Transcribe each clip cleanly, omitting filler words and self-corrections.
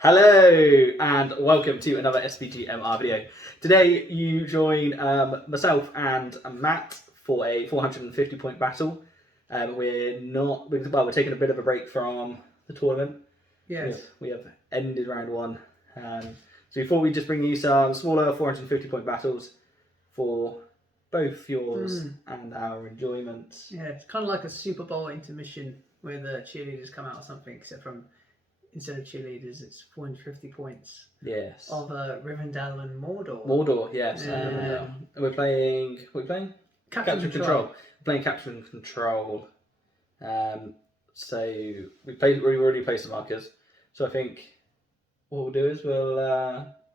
Hello and welcome to another SPGMR video. Today you join myself and Matt for a 450 point battle. We're taking a bit of a break from the tournament. Yes. We have ended round one. So before we just bring you some smaller 450 point battles for both yours and our enjoyment. Yeah, it's kind of like a Super Bowl intermission where the cheerleaders come out or something, except from instead of cheerleaders, it's 450 points. Yes. Of Rivendell and Mordor. Mordor, yes. We're playing. Capture Control. We're playing Capture and Control. So we've already placed the markers. So I think what we'll do is we'll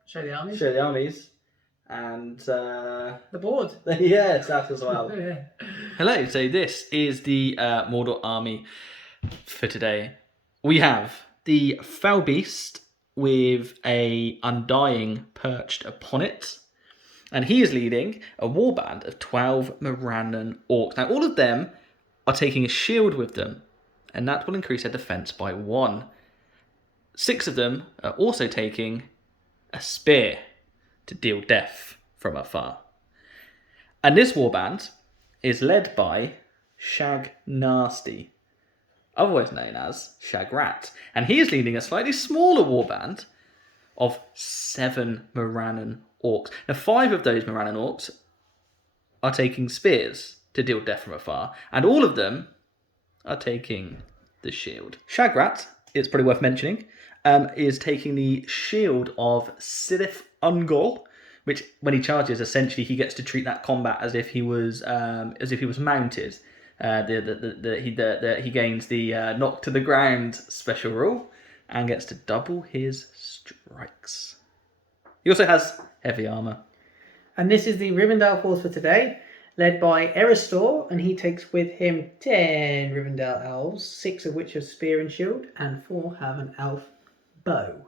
show the armies. Show the armies. And the board. Yes, that as well. Yeah. Hello. So this is the Mordor army for today. We have the Fell Beast with a Undying perched upon it. And he is leading a warband of 12 Morannon orcs. Now, all of them are taking a shield with them, and that will increase their defense by 1. 6 of them are also taking a spear to deal death from afar. And this warband is led by Shag Nasty, otherwise known as Shagrat, and he is leading a slightly smaller warband of 7 Morannon orcs. Now, 5 of those Morannon orcs are taking spears to deal death from afar, and all of them are taking the shield. Shagrat, it's pretty worth mentioning, is taking the shield of Sidif Ungol, which, when he charges, essentially he gets to treat that combat as if he was mounted. He gains the knock to the ground special rule and gets to double his strikes. He also has heavy armor. And this is the Rivendell force for today, led by Eristor, and he takes with him 10 Rivendell elves, 6 of which have spear and shield, and 4 have an elf bow.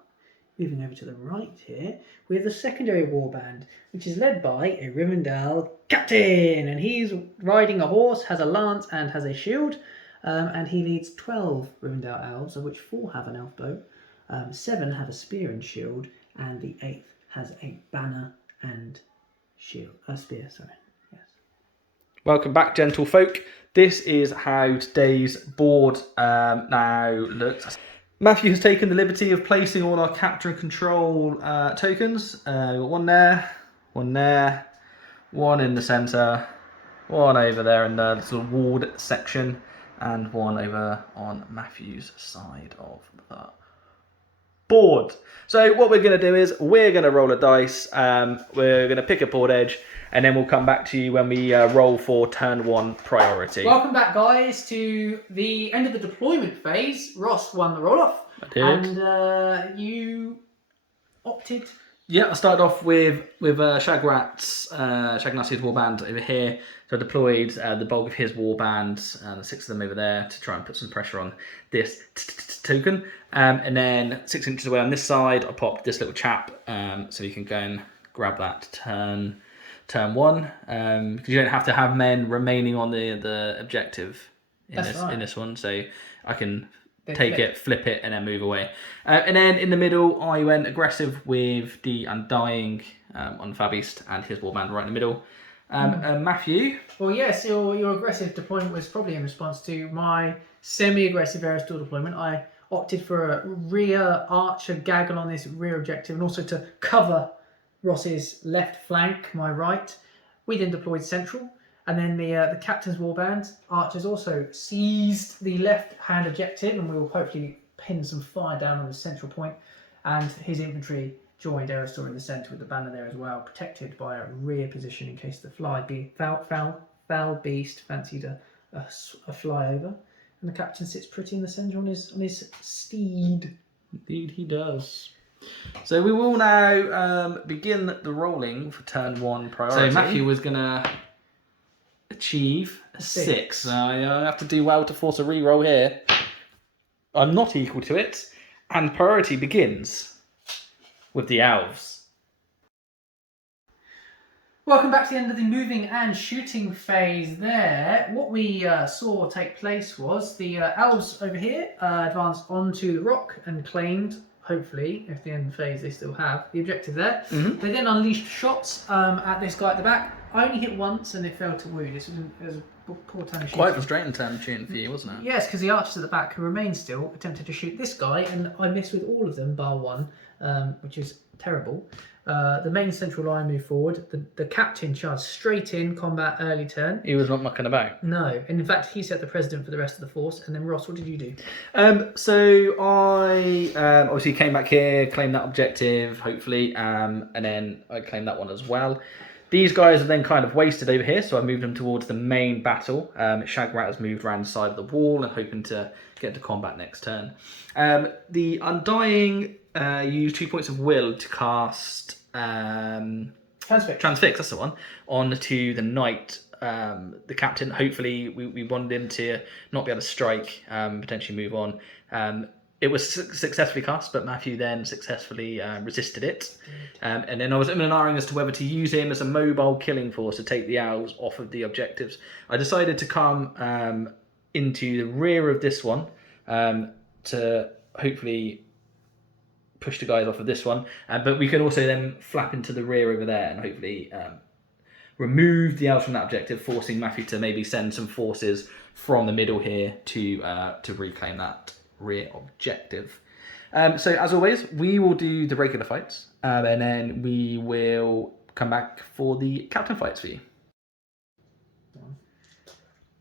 Moving over to the right here, we have the secondary warband, which is led by a Rivendell captain, and he's riding a horse, has a lance, and has a shield, and he leads 12 Rivendell elves, of which 4 have an elf bow, 7 have a spear and shield, and the 8th has a banner and shield. Spear, sorry. Yes. Welcome back, gentlefolk. This is how today's board now looks. Matthew has taken the liberty of placing all our capture and control tokens. We've got one there, one in the centre, one over there in the sort of ward section, and one over on Matthew's side of the board. So what we're going to do is we're going to roll a dice. We're going to pick a board edge, and then we'll come back to you when we roll for turn 1 priority. Welcome back, guys, to the end of the deployment phase. Ross won the roll-off. I did. And you opted... Yeah, I started off with Shagrat's, Shagnassi's warband over here. So I deployed the bulk of his warband, the 6 of them over there, to try and put some pressure on this token. And then 6 inches away on this side, I popped this little chap, so you can go and grab that turn 1. Because you don't have to have men remaining on the objective in this one. So I can take it, flip it, and then move away. And then in the middle, I went aggressive with the Undying on Fabist and his warband right in the middle. Matthew? Well, yes, your aggressive deployment was probably in response to my semi-aggressive Aerostor deployment. I opted for a rear archer gaggle on this rear objective, and also to cover Ross's left flank, my right. We then deployed central. And then the captain's warband, archers, also seized the left-hand objective, and we will hopefully pin some fire down on the central point. And his infantry joined Eristor in the centre with the banner there as well, protected by a rear position in case the foul beast fancied a flyover. And the captain sits pretty in the centre on his steed. Indeed, he does. So we will now begin the rolling for turn 1 priority. So Matthew was going to achieve a 6. So I have to do well to force a reroll here. I'm not equal to it, and priority begins with the elves. Welcome back to the end of the moving and shooting phase there. What we saw take place was the elves over here advanced onto the rock and claimed hopefully, if the end phase they still have, the objective there. Mhm. They then unleashed shots at this guy at the back. I only hit once and it fell to wound. It was a poor time of shooting. Quite frustrating turn shooting for you, wasn't it? Yes, because the archers at the back, who remained still, attempted to shoot this guy, and I missed with all of them, bar one, which is terrible. The main central line moved forward. The captain charged straight in, combat early turn. He was not mucking about. No, and in fact, he set the precedent for the rest of the force. And then Ross, what did you do? So I obviously came back here, claimed that objective, hopefully, and then I claimed that one as well. These guys are then kind of wasted over here, so I moved them towards the main battle. Shagrat has moved around the side of the wall and hoping to get into combat next turn. The Undying used 2 points of will to cast Transfix, that's the one, on to the knight, the captain. Hopefully we wanted him to not be able to strike, potentially move on. It was successfully cast, but Matthew then successfully resisted it. And then I was umming as to whether to use him as a mobile killing force to take the elves off of the objectives. I decided to come into the rear of this one to hopefully push the guys off of this one. But we can also then flap into the rear over there and hopefully remove the elves from that objective, forcing Matthew to maybe send some forces from the middle here to reclaim that rear objective. So as always, we will do the regular fights, and then we will come back for the captain fights for you.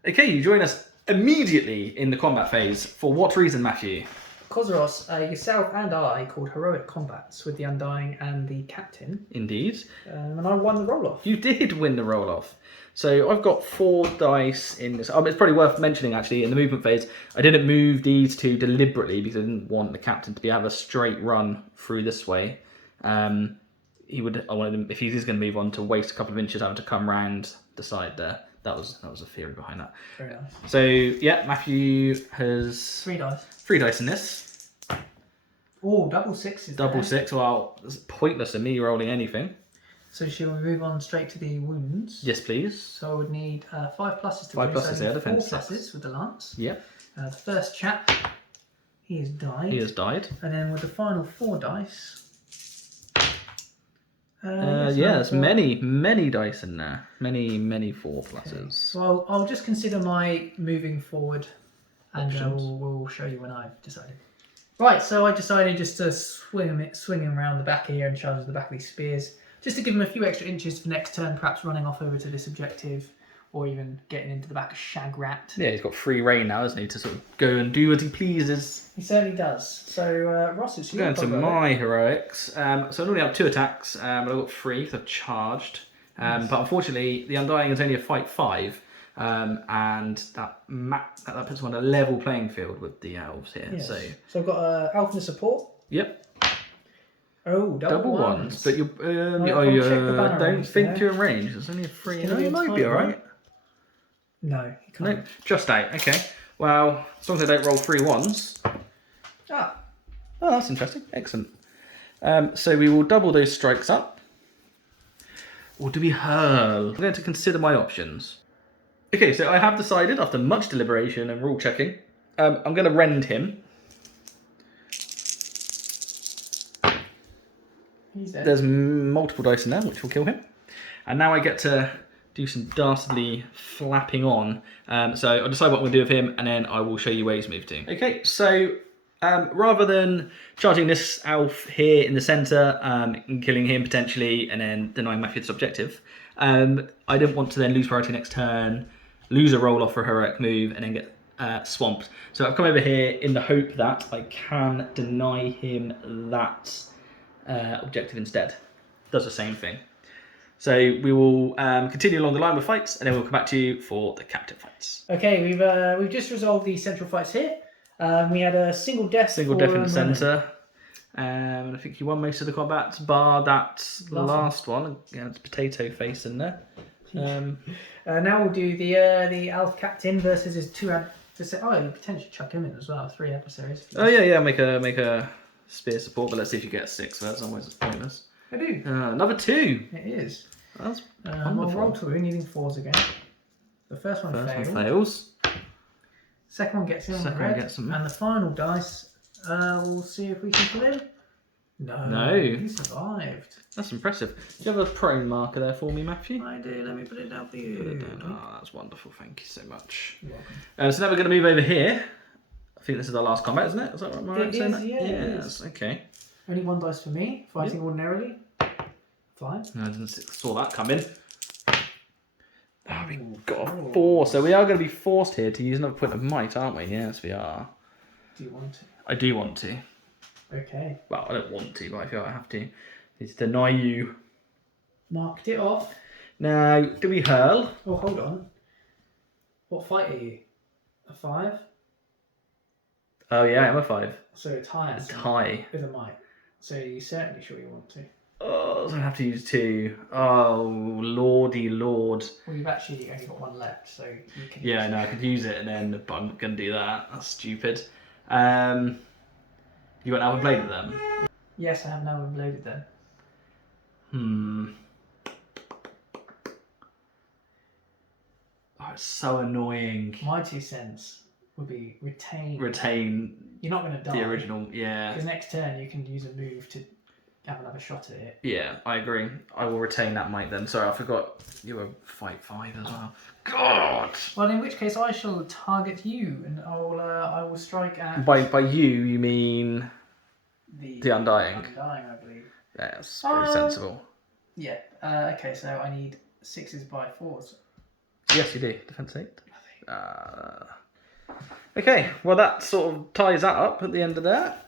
Okay, you join us immediately in the combat phase. For what reason, Matthew? Kozaros, yourself and I called heroic combats with the Undying and the captain. Indeed. And I won the roll-off. You did win the roll-off. So I've got 4 dice in this. It's probably worth mentioning, actually, in the movement phase, I didn't move these 2 deliberately because I didn't want the captain to have a straight run through this way. I wanted him, if he's going to move on, to waste a couple of inches, having to come round the side there. That was the theory behind that. Very nice. So yeah, Matthew has 3 dice. 3 dice in this. Oh, double sixes. Double 6. Well, it's pointless in me rolling anything. So shall we move on straight to the wounds? Yes, please. So I would need 5 pluses to 5 wound, pluses, so yeah, 4 defense pluses 6. with the lance. Yep. The first chap, he has died. He has died. And then with the final 4 dice. There's many dice in there. Many 4 pluses. Okay. So I'll just consider my moving forward, and we'll show you when I've decided. Right, so I decided just to swing him around the back here and charge the back of these spears, just to give him a few extra inches for next turn, perhaps running off over to this objective, or even getting into the back of Shagrat. Yeah, he's got free reign now, hasn't he, to sort of go and do what he pleases. He certainly does. So, Ross, it's you. Going to my heroics. So I normally have 2 attacks, but I've got 3 because I've charged. But unfortunately, the Undying is only a fight 5, and that puts him on a level playing field with the elves here. Yes. So I've got Alpha support. Yep. Oh, double ones. But you don't think you're in range. It's only a 3. It's No, you might be alright. No, you can't. No, just 8. Okay. Well, as long as I don't roll 3 ones. Ah. Oh, that's interesting. Excellent. So we will double those strikes up. Or do we hurl? I'm going to consider my options. Okay, so I have decided, after much deliberation and rule checking, I'm going to rend him. He's dead. There's multiple dice in there, which will kill him. And now I get to do some dastardly flapping on. So I'll decide what I'm going to do with him, and then I will show you where he's moved to. Okay, so rather than charging this elf here in the centre and killing him potentially, and then denying Matthew's objective, I didn't want to then lose priority next turn, lose a roll off for a heroic move, and then get swamped. So I've come over here in the hope that I can deny him that objective instead. Does the same thing. So we will continue along the line with fights, and then we'll come back to you for the captain fights. Okay, we've just resolved the central fights here. We had a single death. Single death in the centre. I think you won most of the combats, bar that last one. Yeah, it's potato face in there. Now we'll do the elf captain versus his 2 adversaries. Oh, you potentially chuck him in as well. 3 adversaries. Oh yeah. Make a spear support, but let's see if you get a 6 first. Otherwise, it's pointless. I do. Another 2. It is. That's I'll roll 2, needing 4s again. The first one fails. Second one gets him on the Second one red. gets him. And the final dice, we'll see if we can pull in. No. No. He survived. That's impressive. Do you have a prone marker there for me, Matthew? I do. Let me put it down for you. Put it down. Oh, that's wonderful. Thank you so much. You're welcome. So now we're going to move over here. I think this is our last combat, isn't it? Is that right? Am I right in saying is, that? yeah, it Yes. is. Okay. Only 1 dice for me, fighting ordinarily. 5. I didn't saw that coming. Oh, we got a 4, so we are going to be forced here to use another point of might, aren't we? Yes, we are. Do you want to? I do want to. Okay. Well, I don't want to, but I feel I have to. It's deny you. Marked it off. Now, do we hurl? Oh, hold on. What fight are you? A 5? Oh yeah, I'm a 5. So it's higher. It's high. With a might. So you're certainly sure you want to. Oh, so I have to use 2. Oh, lordy lord. Well, you've actually only got 1 left, so you can. Yeah, no, I could use it, and then, but I'm not going to do that. That's stupid. You got an alpha blade with them? Yes, I have now loaded them. Oh, it's so annoying. My 2 cents would be retain. Retain You're not going to die. the original, yeah. Because next turn you can use a move to have another shot at it. Yeah, I agree. I will retain that might then. Sorry, I forgot you were fight 5 as well. God! Well, in which case I shall target you, and I will strike at By you, you mean the Undying? Undying, I believe. Yes, very sensible. Yeah. Okay, so I need 6s by 4s. Yes, you do. Defense 8. Okay, well that sort of ties that up at the end of that.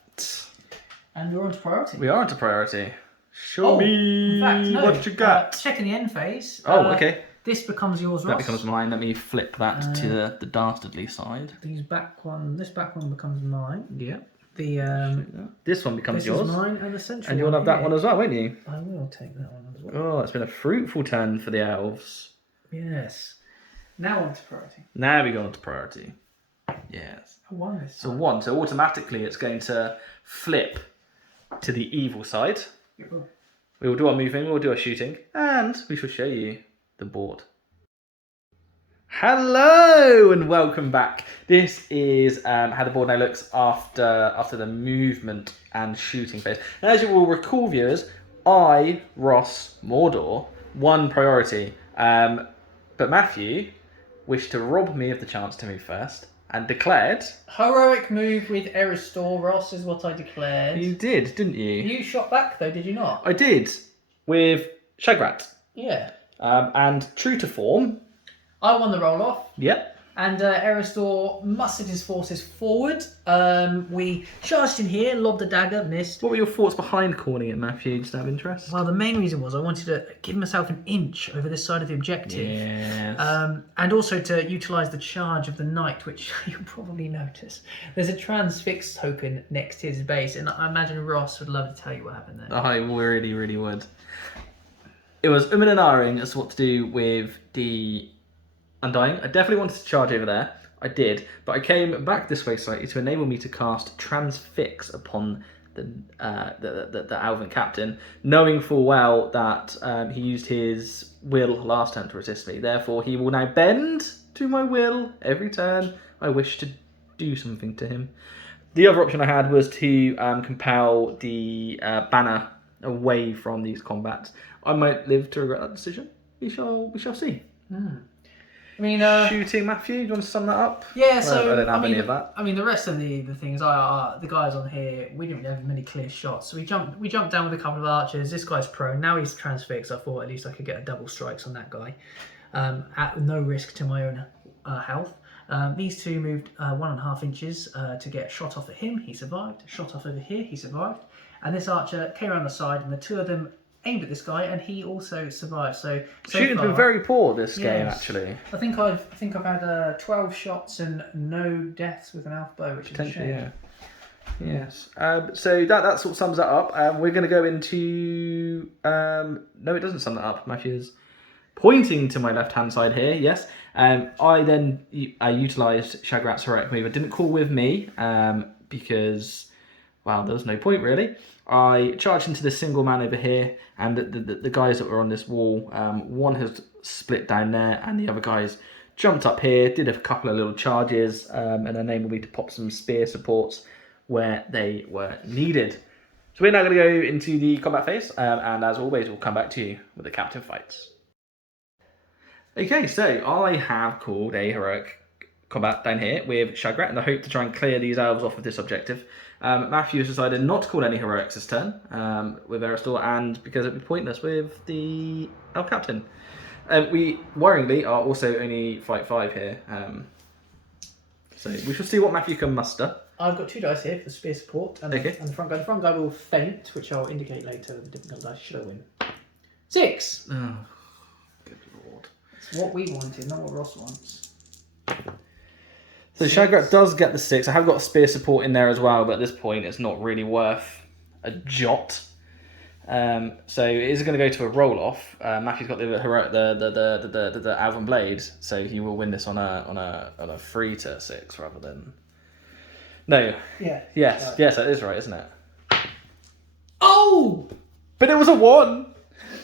And we're on to priority. We are into priority. Show me in fact, no. what you got. Checking the end phase. Okay. This becomes yours, Ross. That becomes mine. Let me flip that to the dastardly side. This back one becomes mine. Yeah. This one becomes yours. This is mine, and the central And you'll have that one as well, won't you? I will take that one as well. Oh, it's been a fruitful turn for the elves. Yes. Now on to priority. Now we go on to priority. Yes. A 1 this So time. 1. So automatically it's going to flip to the evil side. It will. We will do our moving, we'll do our shooting, and we shall show you the board. Hello and welcome back. This is how the board now looks after the movement and shooting phase. And as you will recall, viewers, I, Ross, Mordor, won priority, but Matthew wished to rob me of the chance to move first and declared... Heroic move with Eristor, Ross, is what I declared. You did, didn't you? You shot back, though, did you not? I did, with Shagrat. Yeah. And true to form... I won the roll-off. Yep. And Eristor mustered his forces forward. We charged in here, lobbed a dagger, missed. What were your thoughts behind calling it, Matthew, just out of interest? Well, the main reason was I wanted to give myself an inch over this side of the objective. Yes. And also to utilise the charge of the knight, which you'll probably notice. There's a transfix token next to his base, and I imagine Ross would love to tell you what happened there. I really, really would. It was and ahhing as to what to do with the Undying. I definitely wanted to charge over there. I did, but I came back this way slightly to enable me to cast Transfix upon the Alvin captain, knowing full well that he used his will last turn to resist me. Therefore, he will now bend to my will every turn I wish to do something to him. The other option I had was to compel the banner away from these combats. I might live to regret that decision. We shall see. I mean, shooting, Matthew. Do you want to sum that up? Yeah, so I don't have any of that. I mean, the rest of the things, the guys on here, we didn't really have many clear shots. So we jumped down with a couple of archers. This guy's prone. Now he's transfixed. I thought at least I could get a double strikes on that guy, at no risk to my own health. These two moved 1.5 inches to get a shot off at him. He survived. A shot off over here. He survived. And this archer came around the side, and the two of them aimed at this guy, and he also survived. So shooting's been very poor this game, actually. I think I've had 12 shots and no deaths with an alpha bow, which is a shame. Yeah. Yes. So that sort of sums that up. We're going to go into. No, it doesn't sum that up. Matthew's pointing to my left-hand side here. Yes. I then utilised Shagrat's heroic move. I didn't call with me because, well, there was no point really. I charged into this single man over here, and the guys that were on this wall, one has split down there, and the other guys jumped up here, did a couple of little charges, and enabled me to pop some spear supports where they were needed. So we're now going to go into the combat phase, and as always, we'll come back to you with the captain fights. Okay, so I have called a heroic combat down here with Shagrat in the hope to try and clear these elves off of this objective. Matthew has decided not to call any heroics this turn with Aristor, and because it'd be pointless with the elf captain. We worryingly are also only fight 5 here, so we shall see what Matthew can muster. I've got 2 dice here for spear support, and, Okay. and the front guy. The front guy will feint, which I'll indicate later with the different dice. Should I win? 6. Oh, good lord! It's what we wanted, not what Ross wants. So Shagrat does get the 6. I have got spear support in there as well, but at this point it's not really worth a jot. So it is going to go to a roll off. Matthew's got the Alvin Blade, so he will win this on a 3 to 6 rather than. No. Yeah. Yes. Yes, that is right, isn't it? Oh! But it was a 1,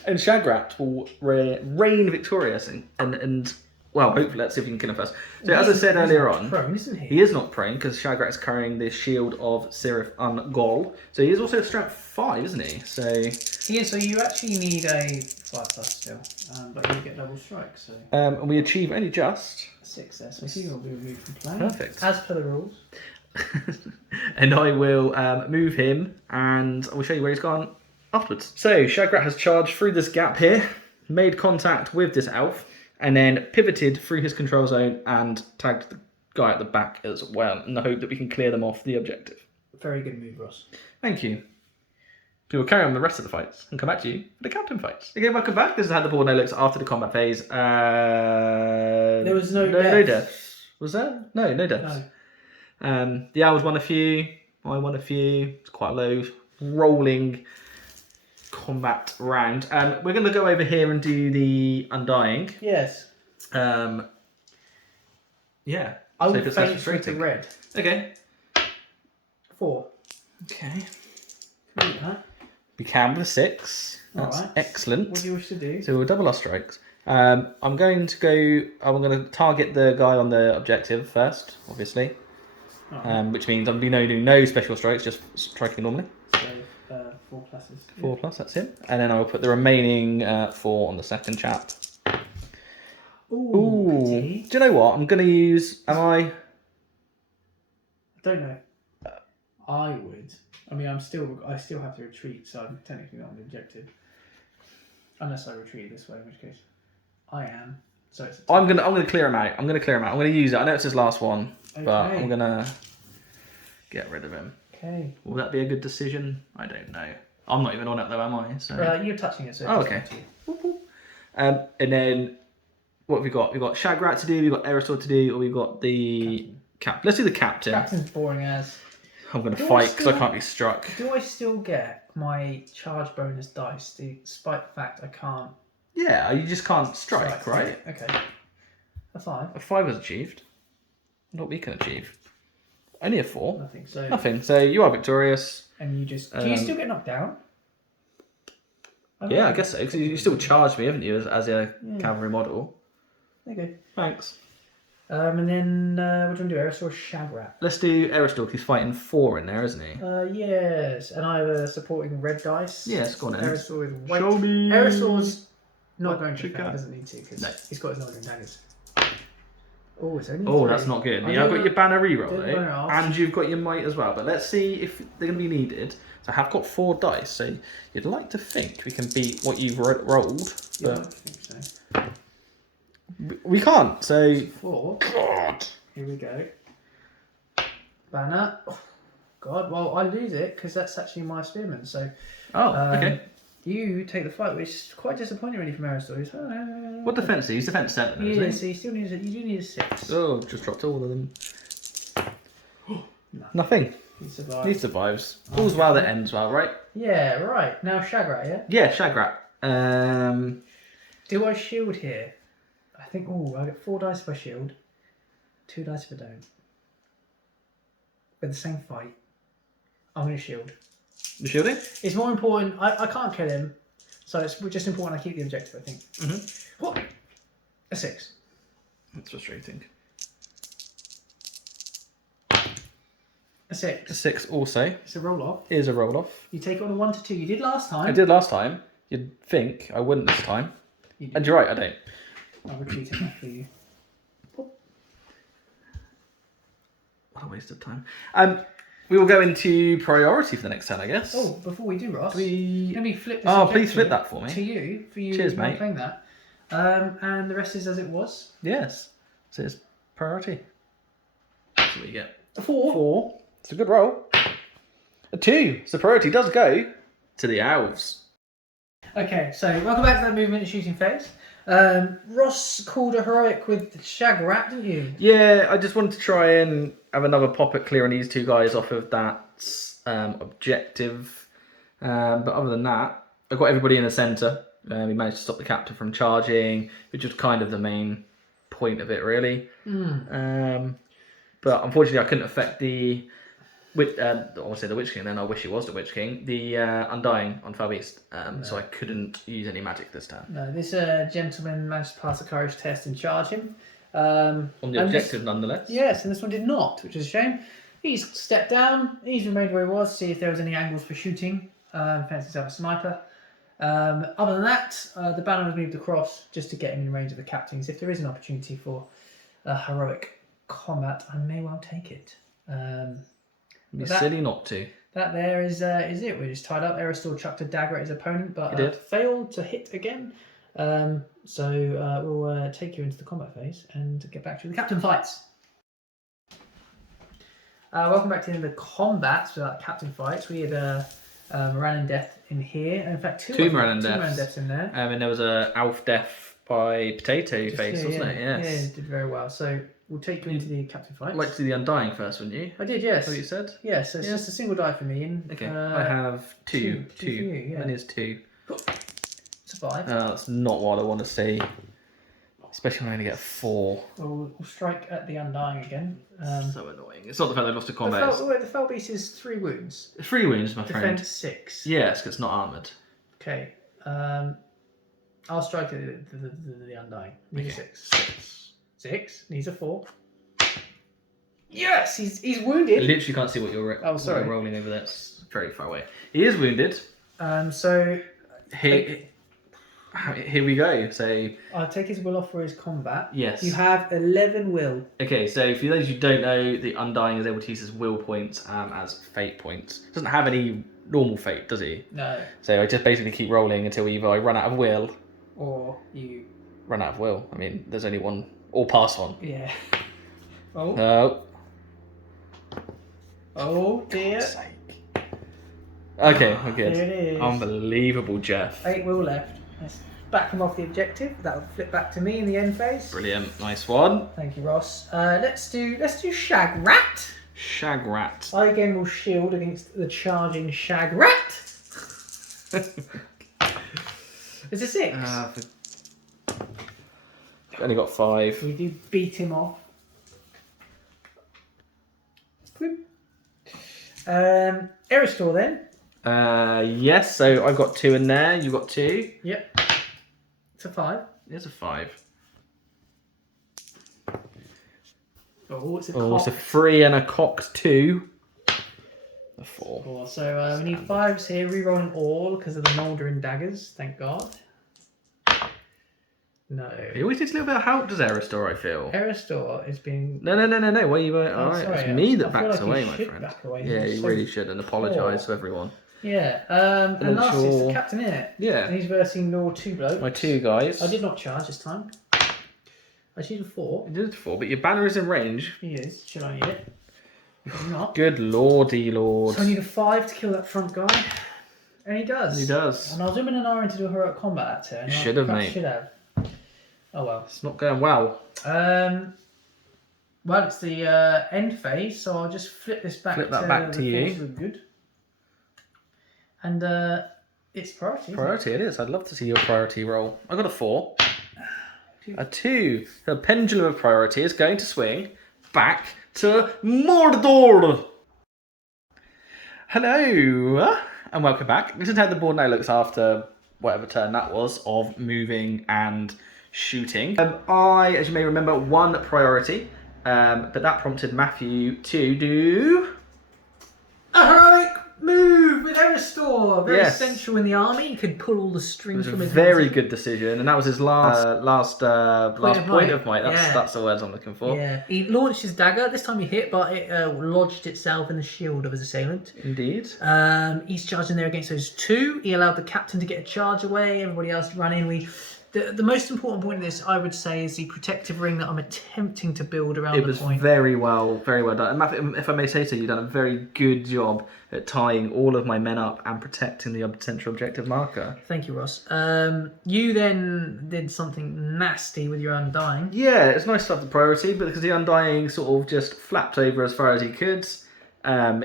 and Shagrat will reign victorious and well, hopefully let's see if we can kill him first. So as I said earlier on, prone, isn't he? He is not prone because Shagrat is carrying the shield of Sirith Ungol. So he is also a strength 5, isn't he? So Yeah, so you actually need a 5+ still, but you get double strike, so and we achieve only just 6 there, so he will be removed from play. Perfect. As per the rules. and I will move him, and I will show you where he's gone afterwards. So Shagrat has charged through this gap here, made contact with this elf, and then pivoted through his control zone and tagged the guy at the back as well, in the hope that we can clear them off the objective. Very good move, Ross. Thank you. We will carry on the rest of the fights and come back to you for the captain fights. Okay, welcome back. This is how the board now looks after the combat phase. There was no deaths. Was there? No deaths. No. The owls won a few. I won a few. It's quite a low rolling combat round. We're going to go over here and do the Undying. Yes. Yeah. I will Save us feint less with the frustrating. red. Okay. 4. Okay. Can you do that? We can with a 6. That's Alright. excellent. What do you wish to do? So we'll double our strikes. I'm going to target the guy on the objective first, obviously. Which means I'm doing no special strikes, just striking normally. So 4 pluses. 4 plus, that's him. And then I will put the remaining 4 on the second chap. Ooh. Pity. Do you know what? I'm going to use... I don't know. I would. I mean, I still have to retreat, so I'm technically not on the objective. Unless I retreat this way, in which case I am. So it's I'm gonna clear him out. I'm gonna use it. I know it's his last one, but I'm gonna get rid of him. Okay. Will that be a good decision? I don't know. I'm not even on it though, am I? So. You're touching it, so. Oh, okay. And then what have we got? We've got Shagrat to do. We've got Aristor to do, or we've got the cap. Let's do the captain. Captain's boring as. I'm gonna fight because I can't be struck. Do I still get my charge bonus dice, despite the fact I can't? Yeah, you just can't strike, right? Okay. A 5. A 5 was achieved. What we can achieve. Only a 4. Nothing. So. Nothing. So you are victorious. And you just. Do you still get knocked down? Yeah, I guess so. Because you still charged me, haven't you, as a cavalry model? There you go. Thanks. And then what do you want to do? Eris or Shagrat? Let's do Aristor. He's fighting 4 in there, isn't he? Yes. And I have a supporting red dice. Yes, go on then. Aristor is white. Show me. Aristor's not going to you defend. got. Doesn't need to because No. he's got his northern daggers. Oh, it's only. Oh, 3. that's not good. I Yeah, I've don't got your banner reroll, don't though. know. And you've got your might as well. But let's see if they're going to be needed. So I have got 4 dice. So you'd like to think we can beat what you've rolled. Yeah, I But think so. we can't. So. 4. God. Here we go. Banner. Oh, God. Well, I lose it because that's actually my spearman. So. Oh, okay. You take the fight, which is quite disappointing, really, from Aristor. What defense is he? He's defense 7, Yeah, isn't he? so you still need you do need a 6. Oh, just dropped all of them. No. Nothing. He survives. He survives. All's well that ends well, right? Yeah, right. Now Shagrat, yeah? Yeah, Shagrat. Do I shield here? I think, I get 4 dice if I shield. 2 dice if I don't. With the same fight. I'm going to shield. The shielding? It's more important. I can't kill him. So it's just important I keep the objective, I think. Mm-hmm. What? A 6. That's frustrating. A 6. A 6 also. It's a roll off. Is a roll off. You take it on a 1 to 2. You did last time. I did last time. You'd think I wouldn't this time. You did. And you're right, I don't. I'll repeat it for you. What a waste of time. We will go into priority for the next turn, I guess. Oh, before we do, Ross, let me flip this. Oh, please objective flip that for me. To you, for you. Cheers, mate. Playing that. And the rest is as it was. Yes. So it's priority. That's what you get. A 4. 4. It's a good roll. A 2. So priority does go to the elves. Okay, so welcome back to that movement and shooting phase. Ross called a heroic with Shag Rat, didn't you? Yeah, I just wanted to try and have another pop at clearing these two guys off of that objective. But other than that, I've got everybody in the centre. We managed to stop the captain from charging, which was kind of the main point of it, really. But unfortunately, I couldn't affect the... I want to say the Witch King, then I wish it was the Witch King. The Undying on Far East. So I couldn't use any magic this turn. No, this gentleman managed to pass the courage test and charge him. On the objective, nonetheless. Yes, and this one did not, which is a shame. He's stepped down. He's remained where he was to see if there was any angles for shooting. Fancies himself a sniper. Other than that, the banner was moved across just to get him in range of the captains. If there is an opportunity for heroic combat, I may well take it. It'd be silly not to. That there is it. We're just tied up. Aristor chucked a dagger at his opponent, but failed to hit again. So we'll take you into the combat phase and get back to the captain fights. Welcome back to the end of the combat. So that captain fights. We had Moran and Death in here. In fact, two Moran Deaths in there. And there was a Alf Death by Potato Face, wasn't it? Yes. Yeah, it did very well. So we'll take you into the captain fight. I'd like to do the Undying first, wouldn't you? I did, yes. What you said? Yeah, so it's just a single die for me. Okay, I have two. Two for you, yeah. Mine is 2. Survive. That's not what I want to see. Especially when I only get 4. We'll strike at the Undying again. So annoying. It's not the fact I lost to combat. The fell beast is 3 wounds. 3 wounds, my friend. Defend 6. Yes, because it's not armoured. Okay. I'll strike at the Undying. Needs 6. 6. Needs a 4. Yes, he's wounded. I literally can't see what you're, what you're rolling over there. It's very far away. He is wounded. So here we go. So I'll take his will off for his combat. Yes. You have 11 will. Okay, so for those who don't know, the Undying is able to use his will points as fate points. Doesn't have any normal fate, does he? No. So I just basically keep rolling until either I run out of will, or you run out of will. I mean, there's only one, or pass on. Yeah. Oh. No. Oh dear. God's sake. Okay, we're good. There it is. Unbelievable, Jeff. 8 will left. Let's back him off the objective. That'll flip back to me in the end phase. Brilliant, nice one. Thank you, Ross. Let's do Shag Rat. Shag Rat. I again will shield against the charging Shag Rat. It's a 6. Only got 5. We do beat him off. Aristor then. Yes, so I've got 2 in there. You got 2. Yep. It's a 5. It's a 5. Oh, it's a Oh, cock. it's a 3 and a cocked 2. A 4. 4. So we need 5s here. Rerolling all because of the mouldering daggers. Thank God. No. He always needs a little bit of help, does Aristor, I feel. Aristor is being... No. Why you were... Alright, sorry, it's me that I feel backs like away, he my should friend. back away. Yeah, He's you so really should, and apologise poor. to everyone. Yeah. And last is the captain, isn't it? Yeah. And he's versing your 2 blokes. My 2 guys. I did not charge this time. I achieved a 4. You did 4, but your banner is in range. He is. Should I need it? Maybe not. Good lordy lord. So I need a 5 to kill that front guy. And he does. He does. And I was zooming an hour into do a heroic combat that turn. Should have, mate. Should have. Oh well. It's not going well. Well, it's the end phase, so I'll just flip this back. Flip that back to you. Forces of good. And it's priority. Priority it is. I'd love to see your priority roll. I got a 4. A 2. The pendulum of priority is going to swing back to Mordor. Hello, and welcome back. This is how the board now looks after whatever turn that was of moving and shooting. I, as you may remember, won priority, but that prompted Matthew to do A heroic move with Eristore. Very Yes. essential in the army. He could pull all the It strings was a from his very hands. good decision, and that was his last point of might. That's the words I'm looking for. Yeah, he launched his dagger. This time he hit, but it lodged itself in the shield of his assailant. Indeed. He's charging there against those two. He allowed the captain to get a charge away. Everybody else ran in. The most important point of this, I would say, is the protective ring that I'm attempting to build around It the was point. very well done. And Matthew, if I may say so, you've done a very good job at tying all of my men up and protecting the potential objective marker. Thank you, Ross. You then did something nasty with your Undying. Yeah, it's nice to have the priority, but because the Undying sort of just flapped over as far as he could, I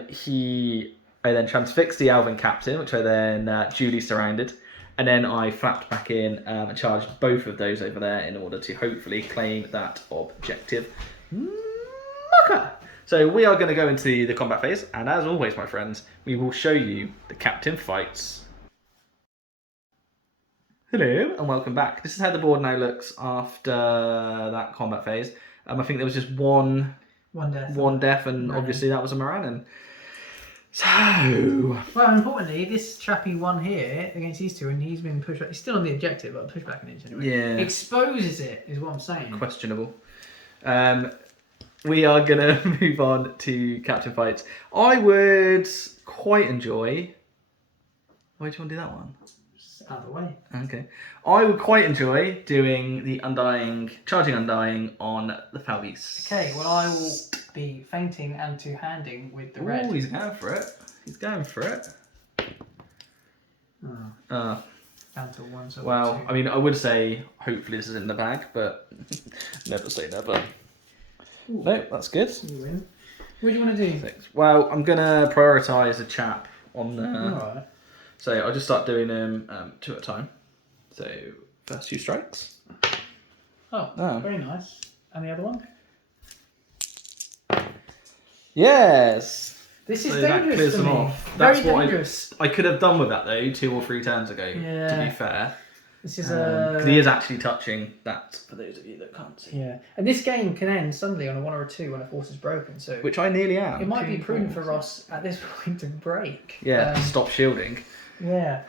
then transfixed the Alvin Captain, which I then duly surrounded. And then I flapped back in and charged both of those over there in order to hopefully claim that objective marker. So we are going to go into the combat phase, and as always, my friends, we will show you the captain fights. Hello, and welcome back. This is how the board now looks after that combat phase. I think there was just one death, and obviously that was a Morannon. So... Well, importantly, this chappy won here against these two, and he's been pushed back. He's still on the objective, but pushed back an inch anyway. Yeah. Exposes it, is what I'm saying. Questionable. We are going to move on to captain fights. I would quite enjoy... Why do you want to do that one? Just out of the way. Okay. I would quite enjoy doing the charging Undying on the Falbeast. Okay, well, I will be feinting and two-handing with the red. Oh, he's going for it. He's going for it. Down to one, so well, I mean, I would say hopefully this is in the bag, but never say never. Ooh. No, that's good. You win. What do you want to do? 6. Well, I'm going to prioritise the chap on the... Alright. So I'll just start doing them 2 at a time. So first 2 strikes. Oh, very nice. And the other one? Yes. This is So that dangerous clears for them me. off. Very That's what dangerous. I could have done with that though 2 or 3 turns ago. Yeah. To be fair, This is because he is actually touching that. For those of you that can't see, Yeah, and this game can end suddenly on a 1 or a 2 when a force is broken. So which I nearly am. it might be prudent for Ross at this point to break. Yeah, stop shielding. Yeah.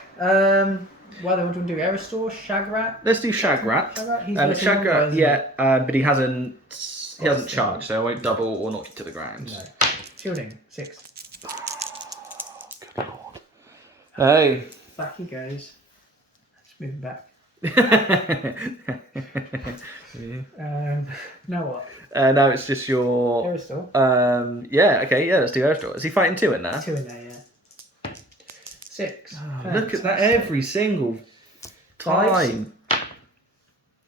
Well, then, what do we do? Eristore, Shagrat. Let's do Shagrat. Shagrat. He's Shagrat, yeah, but he hasn't charged, so I won't double or knock you to the ground. No. Shielding 6. Good lord. Hey. Back he goes. Let's move him back. Now what? Now it's just your. Eristore. Yeah. Okay. Yeah. Let's do Eristore. Is he fighting 2 in there? 2 in there, yeah. 6. Look at that every single time.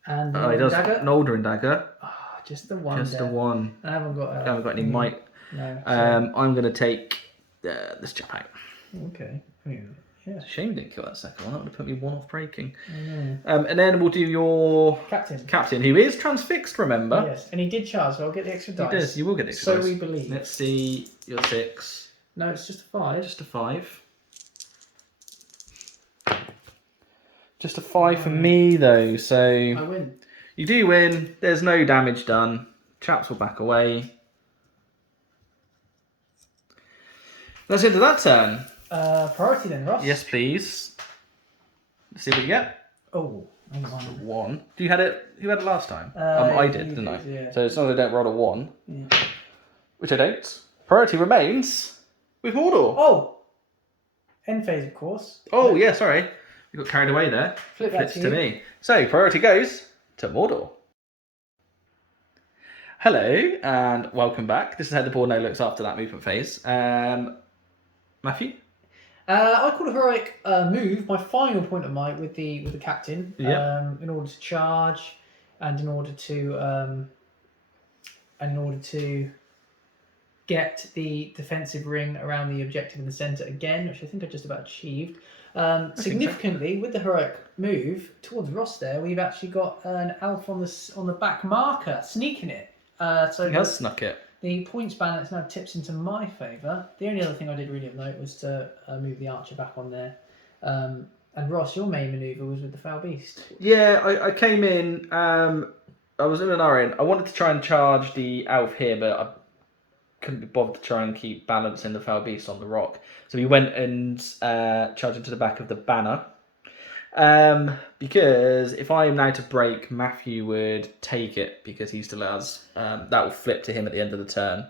And He does dagger. an Aldrin dagger. Oh, just the one. Just the one. I haven't got. I haven't got any might. No. I'm gonna take this chap out. Okay. Yeah. It's a shame you didn't kill that second one. That would have put me 1 off breaking. I know. And then we'll do your Captain, who is transfixed. Remember. Yes, and he did charge, so I'll get the extra dice. He does. You will get the extra So dice. we believe. Let's see your 6. No, it's just a 5. Just a 5. Just a 5 for me though. So I win. you do win. There's no damage done. Chaps will back away. That's the end of that turn. Priority then, Ross. Yes, please. Let's see what you get. Oh, only 1. You had it. Who had it last time? Uh, I did, you didn't I? did, yeah. So as long as I don't roll a 1, Yeah. which I don't, priority remains with Mordor. Oh! End phase, of course. Oh yeah, sorry, we got carried away there. Flip that Flips to to you. me. So priority goes to Mordor. Hello and welcome back. This is how the board now looks after that movement phase. Matthew. I called a heroic move, my final point of might with the captain. Yep. In order to charge, and in order to get the defensive ring around the objective in the centre again, which I think I just about achieved. Significantly, with the heroic move towards Ross there, we've actually got an elf on the back marker, sneaking it. So He has snuck it. the points balance now tips into my favour. The only other thing I did really of note was to move the archer back on there. And Ross, your main manoeuvre was with the foul beast. Yeah, I came in. I was in an RN. I wanted to try and charge the elf here, but couldn't be bothered to try and keep balancing the foul beast on the rock. So he went and charged into the back of the banner. Because if I am now to break, Matthew would take it because he still has. That will flip to him at the end of the turn,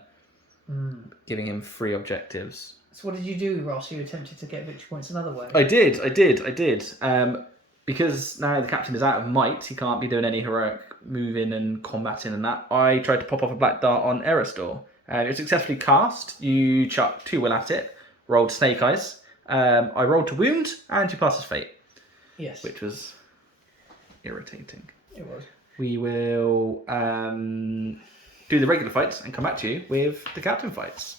giving him 3 objectives. So what did you do, Ross? You attempted to get victory points another way. I did. Because now the captain is out of might, he can't be doing any heroic moving and combating and that. I tried to pop off a black dart on Eristor. It was successfully cast. You chucked 2 will at it, rolled snake eyes. I rolled to wound, and you passed his fate. Yes. Which was irritating. It was. We will do the regular fights and come back to you with the captain fights.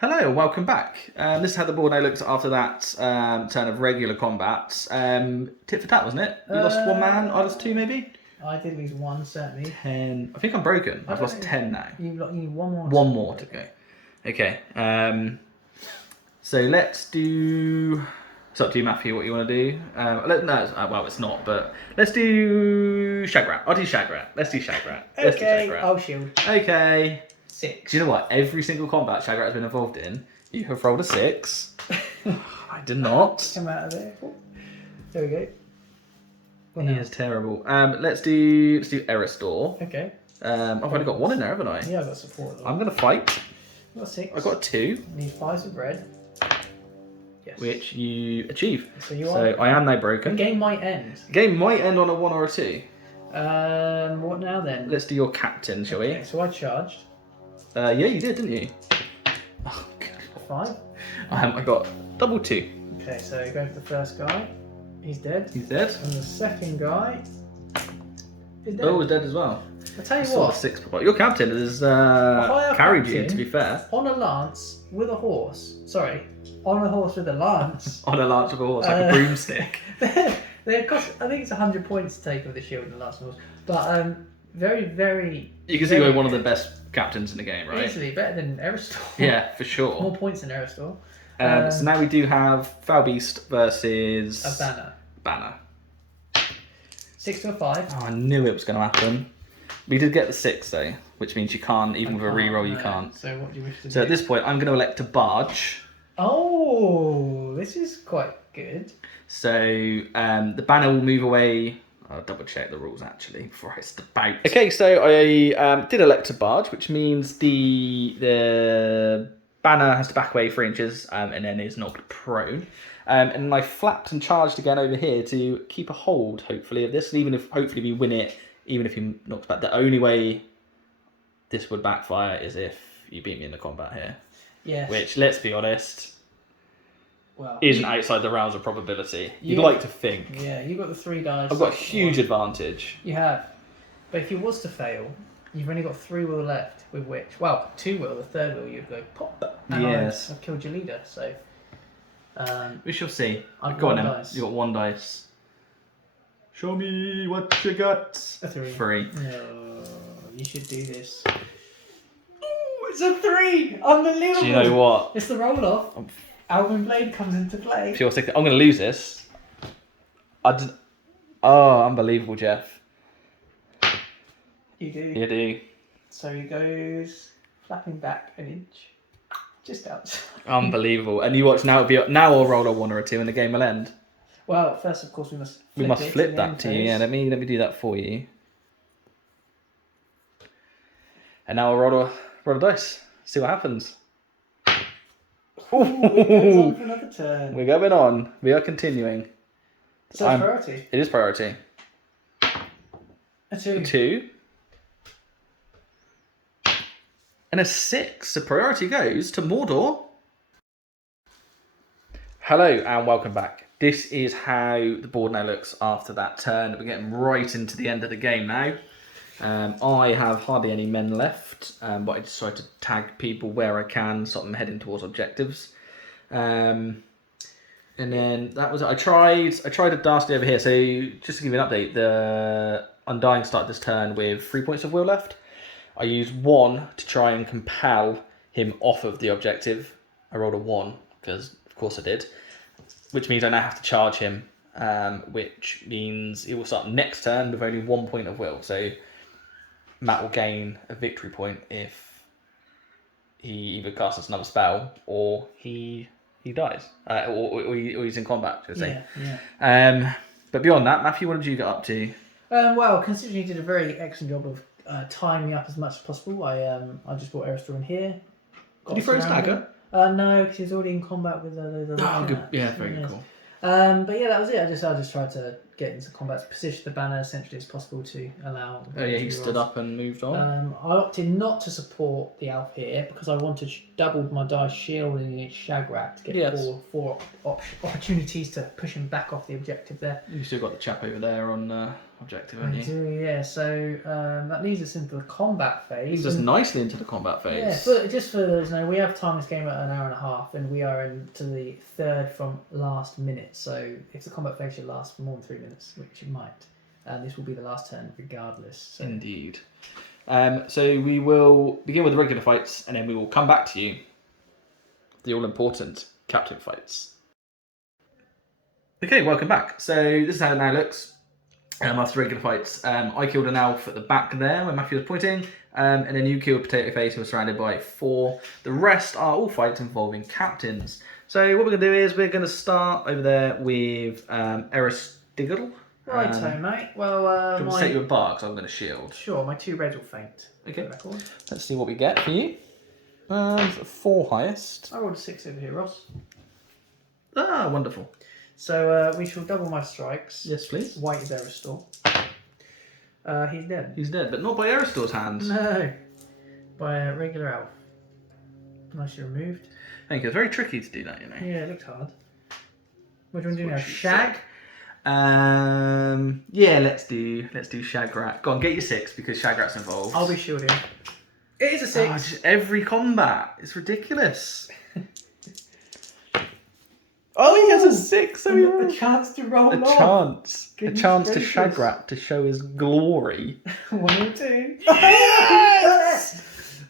Hello, welcome back. This is how the board now looks after that turn of regular combat. Tit for tat, wasn't it? You lost 1 man, I lost 2 maybe? I did lose 1, certainly. 10. I think I'm broken. I've lost 10 now. You need 1 more. 1 more to go. Okay. So let's do... It's up to you, Matthew, what you want to do. Well, it's not, but let's do Shagrat. I'll do Shagrat. Let's do Shagrat. Okay, I'll shield. Okay. 6. Do you know what? Every single combat Shagrat has been involved in, you have rolled a 6. I did not. Come out of there. Oh, there we go. Well, he is terrible. Let's do Eristor. Okay. I've only got 1 in there, haven't I? Yeah, I've got support. I'm going to fight. I've got 6. I've got a 2. Need 5 of red. Yes. Which you achieve. So I am now The broken. game might end. The game might end on a 1 or a 2. What now then? Let's do your captain, shall Okay, so I charged. Yeah, you did, didn't you? Oh, God. 5. I got double 2. Okay, so going for the first guy. He's dead. He's dead. And the second guy is dead. Oh, he's dead as well. I tell you Sort what. of 6. Your captain has carried you, to be fair. On a lance with a horse. Sorry, on a horse with a lance. On a lance of a horse, like a broomstick. They cost. I think it's 100 points to take with the shield and the lance horse. But very, very. You can see we're one of the best captains in the game, right? Easily better than Eristor. Yeah, for sure. More points than Eristor. So now we do have Foul Beast versus A banner. 6 to a 5. Oh, I knew it was going to happen. We did get the 6 though, which means you can't, even with a reroll, you can't. So what do you wish to do? So at this point, I'm going to elect to barge. Oh, this is quite good. So the banner will move away. I'll double check the rules actually before I step out. Okay, so I did elect to barge, which means the banner has to back away 3 inches and then is knocked prone. And I flapped and charged again over here to keep a hold, hopefully, of this. And even if, hopefully, we win it, even if he knocks back. The only way this would backfire is if you beat me in the combat here. Yes. Which, let's be honest, well, isn't outside the realms of probability. You'd like to think. Yeah, you've got the 3 dice. I've got a huge advantage. You have. But if you was to fail, you've only got 3 will left, with which, well, 2 will, the third will, you'd go pop. And Yes. I've killed your leader, so. We shall see. I've Go on got then. dice. You got 1 dice. Show me what you got. A 3. 3. No, you should do this. Ooh, it's a 3! Unbelievable! Do you know what? It's the roll off. Alvin Blade comes into play. If you're sick, I'm going to lose this. Oh, unbelievable, Jeff. You do. You do. So he goes flapping back an inch. Just outside. Unbelievable. And you watch now. Now I'll roll a 1 or a 2, and the game will end. Well, first, of course, we must. Flip that to you. Yeah, let me do that for you. And now I'll roll a dice. See what happens. Ooh, it goes on for another turn. We're going on. We are continuing. So it's priority. It is priority. A 2. 2. And a 6. So priority goes to Mordor. Hello and welcome back. This is how the board now looks after that turn. We're getting right into the end of the game now. I have hardly any men left, but I decided to tag people where I can, stop them heading towards objectives. And then that was it. I tried a dastardly over here. So just to give you an update, the Undying started this turn with 3 points of will left. I used 1 to try and compel him off of the objective. I rolled a 1 because, of course, I did. Which means I now have to charge him, which means he will start next turn with only 1 point of will. So Matt will gain a victory point if he either casts another spell or he dies, or he's in combat, should I say. Yeah. But beyond that, Matthew, what did you get up to? Well, considering he did a very excellent job of tying me up as much as possible, I just brought Aristor in here. Did he throw his dagger? No, because he's already in combat with the good. Yeah, very cool. But yeah, that was it. I just tried to get into combat, position the banner essentially as possible to allow. Oh yeah, he stood up and moved on. I opted not to support the elf here because I wanted double my dice shielding against Shagrat to get four opportunities to push him back off the objective there. You still got the chap over there on objective, haven't you? I do, yeah. So that leads us into the combat phase. Leads us nicely into the combat phase. Yeah, but just for those know, we have timed this game at 1.5 hours, and we are into the third from last minute. So if the combat phase should last for more than 3 minutes, which it might, this will be the last turn regardless. So. Indeed. So we will begin with the regular fights, and then we will come back to you. The all-important captain fights. Okay, welcome back. So this is how it now looks. After regular fights, I killed an elf at the back there where Matthew was pointing, and then you killed Potato Face, who was surrounded by 4. The rest are all fights involving captains. So what we're going to do is we're going to start over there with Aristotle. Righto, mate. Well, do you want to set you a bar, because I'm going to shield? Sure, my 2 reds will faint. Okay. Let's see what we get for you. 4 highest. I rolled a 6 over here, Ross. Ah, wonderful. So we shall double my strikes. Yes, please. White is Aristor. He's dead. He's dead, but not by Aristor's hands. No. By a regular elf. Nicely removed. Thank you. It's very tricky to do that, you know. Yeah, it looks hard. What do you want to do now? Shag? Yeah, let's do Shagrat. Go on, get your 6 because Shagrat's involved. I'll be shielding. It is a 6. Oh, just every combat. It's ridiculous. Oh, he has a 6. So a chance to roll a chance to gracious. Shagrat to show his glory. 1 or 2. Yes!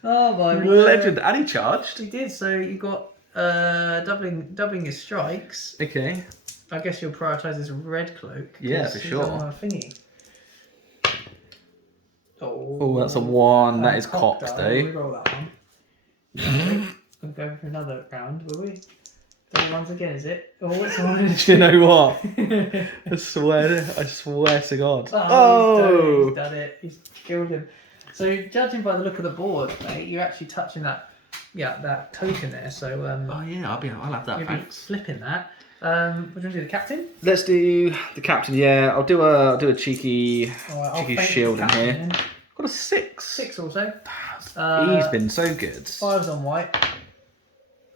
Oh my Legend. And he charged. He did. So you got doubling his strikes. Okay. I guess you'll prioritise this red cloak. Yeah, for sure. On a thingy. Oh, that's a 1. That is cocked, though. We roll that one. We'll go for another round, will we? Double ones again, is it? Oh, what's the one? Do you know what? I swear to God. Oh! He's done it. He's killed him. So, judging by the look of the board, mate, you're actually touching that token there. So, oh yeah, I'll have that. You'll Thanks. be flipping that. What do you want to do? The captain? Let's do the captain. Yeah, I'll do a cheeky shield in here. Then. Got a 6. 6 also. He's been so good. 5's on white.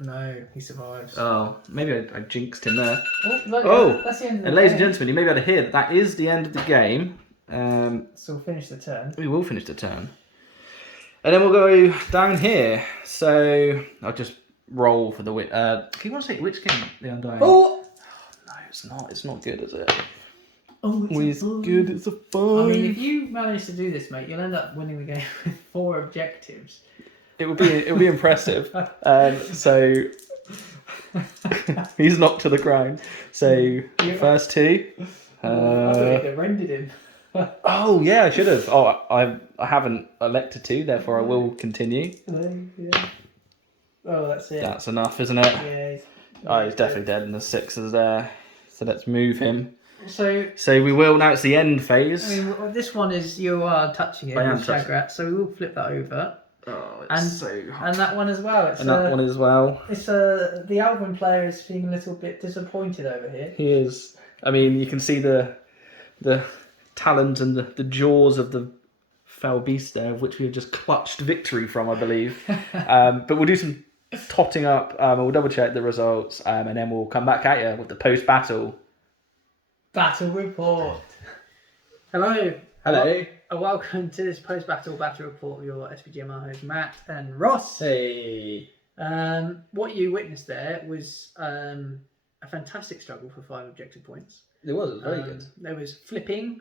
No, he survives. Oh, maybe I jinxed him there. Oh, that's the end of the and ladies game. and gentlemen, you may be able to hear that is the end of the game. So we'll finish the turn. We will finish the turn. And then we'll go down here. So I'll just roll for the witch. Do you want to say which game? The Undying? Oh! No, it's not. It's not good, is it? Oh, it's good. It's a 5. I mean, if you manage to do this, mate, you'll end up winning the game with 4 objectives. It would be impressive. So he's knocked to the ground. So first 2. I thought you'd rendered him. Oh yeah, I should have. Oh, I haven't elected to, therefore I will continue. Yeah. Oh, that's it. That's enough, isn't it? Yeah. He's definitely dead, and the 6 is there. So let's move him. So we will. Now it's the end phase. I mean, this one is you are touching it with Shagrat, so we will flip that over. Oh, it's so hot. And that one as well. That one as well. It's the Alvin player is feeling a little bit disappointed over here. He is. I mean, you can see the talons and the jaws of the foul beast there, of which we have just clutched victory from, I believe. But we'll do some totting up. We'll double check the results, and then we'll come back at you with the post-battle battle report. Hello. Welcome to this post-battle battle report with your SPGMR hosts Matt and Ross. Hey. What you witnessed there was a fantastic struggle for 5 objective points. It was very good. There was flipping,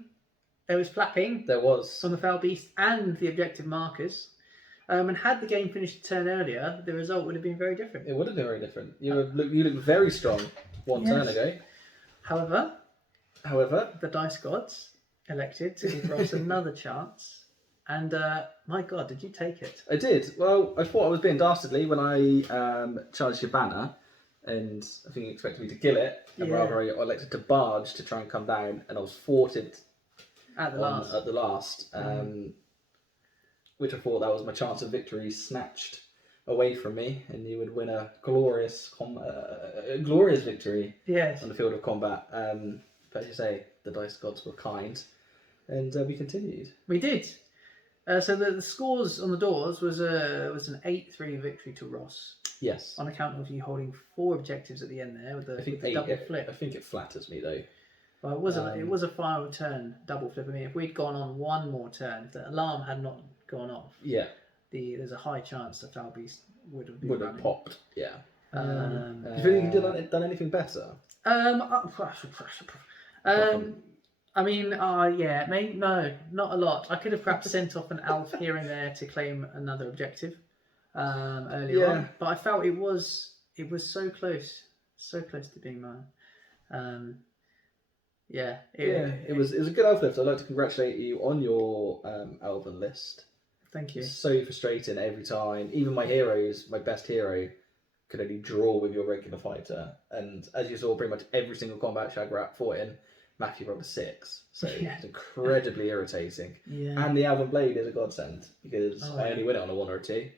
there was flapping. There was. From the foul beast and the objective markers. And had the game finished a turn earlier, the result would have been very different. It would have been very different. You looked very strong turn ago. However, the dice gods elected to give Ross another chance And my God, did you take it? I did. Well, I thought I was being dastardly when I charged your banner, and I think you expected me to kill it, and rather I elected to barge to try and come down, and I was thwarted at the last. Which I thought that was my chance of victory snatched away from me, and you would win a glorious victory on the field of combat. But as you say, the dice gods were kind, and we continued. We did. So the scores on the doors was an 8-3 victory to Ross. Yes. On account of you holding 4 objectives at the end there with the double flip. I think it flatters me though. Well, it was a final turn double flip. I mean, if we'd gone on one more turn, if the alarm had not gone off, there's a high chance the Foul Beast would have popped. Yeah. Do you think you could have done anything better? I mean, maybe no, not a lot. I could have perhaps sent off an elf here and there to claim another objective earlier on, but I felt it was so close to being mine. It was a good elf list. I'd like to congratulate you on your elven list. Thank you. It's so frustrating every time. Even my best hero, could only draw with your regular fighter. And as you saw, pretty much every single combat Shagrat fought in, Matthew rolled a 6. So it's incredibly irritating. Yeah. And the Elven Blade is a godsend because I only win it on a 1 or a 2.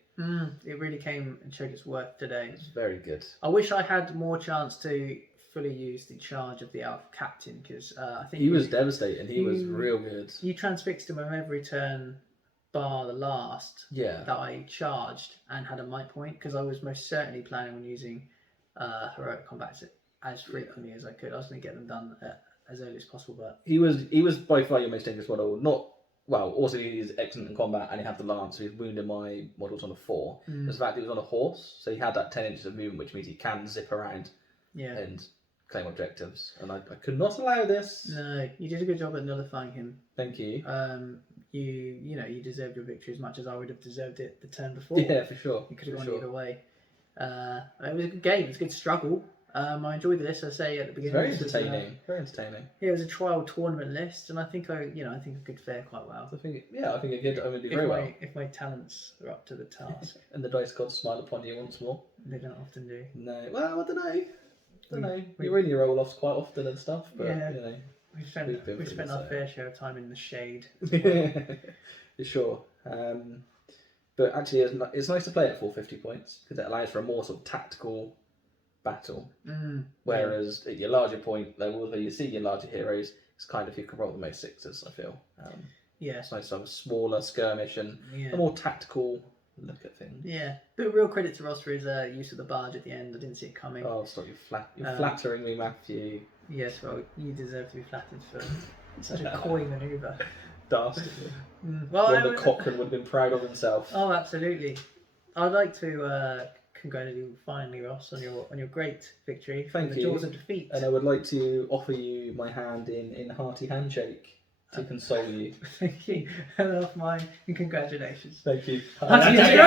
It really came and showed its worth today. It's very good. I wish I had more chance to fully use the charge of the Elf Captain because I think he was devastating. He was real good. You transfixed him on every turn bar the last that I charged and had a might point because I was most certainly planning on using heroic combats as frequently as I could. I was going to get them done as early as possible, but he was by far your most dangerous model. Also he is excellent in combat and he had the lance, so he was wounding my models on a 4. The fact he was on a horse, so he had that 10 inches of movement, which means he can zip around and claim objectives. And I could not allow this. No, you did a good job at nullifying him. Thank you. You deserved your victory as much as I would have deserved it the turn before. Yeah, for sure. You could have gone either way. It was a good game. It was a good struggle. I enjoyed the list. I say at the beginning. Very entertaining. Yeah, it was a trial tournament list, and I think I could fare quite well. I think it did. I would do very well if my talents are up to the task. And the dice gods smile upon you once more. They don't often do. No. Well, I don't know. We really roll offs quite often and stuff, but we spent our fair share of time in the shade. Sure. But actually, it's nice to play at 450 points because it allows for a more sort of tactical battle. Whereas at your larger point levels, where you see your larger heroes, it's kind of you can roll the most 6s. I feel. It's nice to have a smaller skirmish and a more tactical look at things. Yeah, but real credit to Ross for his use of the barge at the end. I didn't see it coming. Oh, stop! You're flattering me, Matthew. Yes, well, you deserve to be flattered for such a coy manoeuvre. Dastardly. One that Cochrane would have been proud of himself. Oh, absolutely. I'd like to congratulate you finally, Ross, on your great victory. Thank you. The jaws of defeat. And I would like to offer you my hand in hearty handshake to console you. Thank you. And off mine, and congratulations. Thank you. That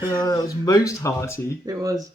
was most hearty. It was.